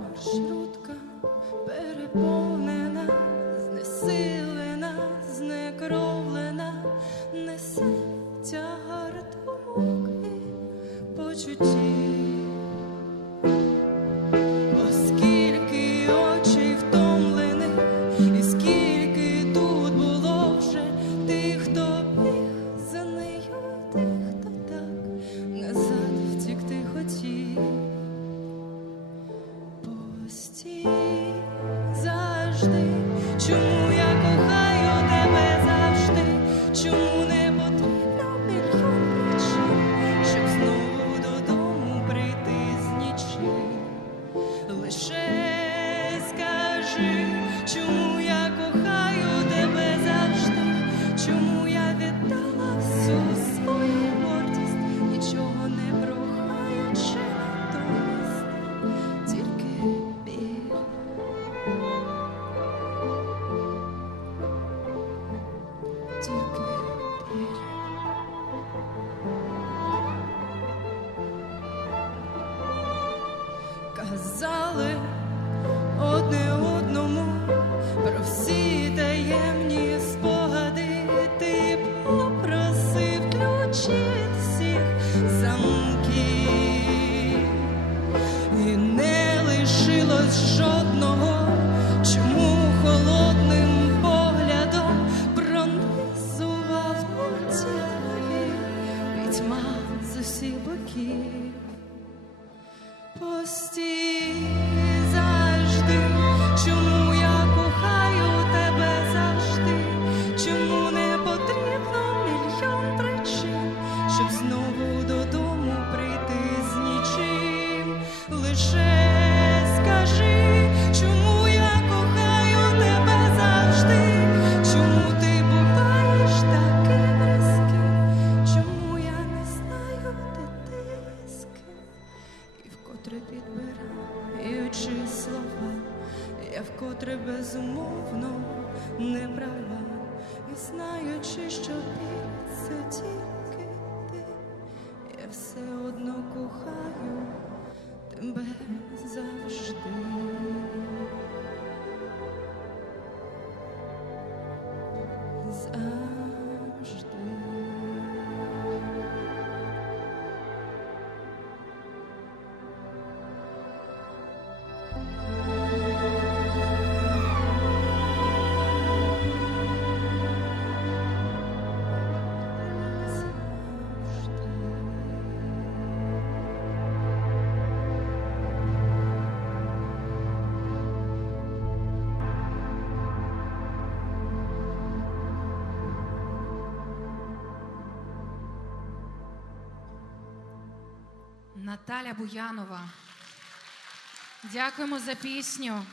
Маршрутка переповнена, знесилена, знекровлена, несе тягар почуттів. Чому я кохаю тебе завжди, чому не потрібно мільйон причин, щоб знову додому прийти з нічим. Лише скажи, чому пітьма з усіх боків. Постій завжди, чому я кохаю тебе завжди, чому не потрібно мільйон причин, щоб знову додому прийти з нічим. Лише вкотре підбираючи слова, я вкотре безумовно не права, і знаючи, що ти це тільки ти, я все одно кохаю тебе завжди. Наталя Буянова. Дякуємо за пісню.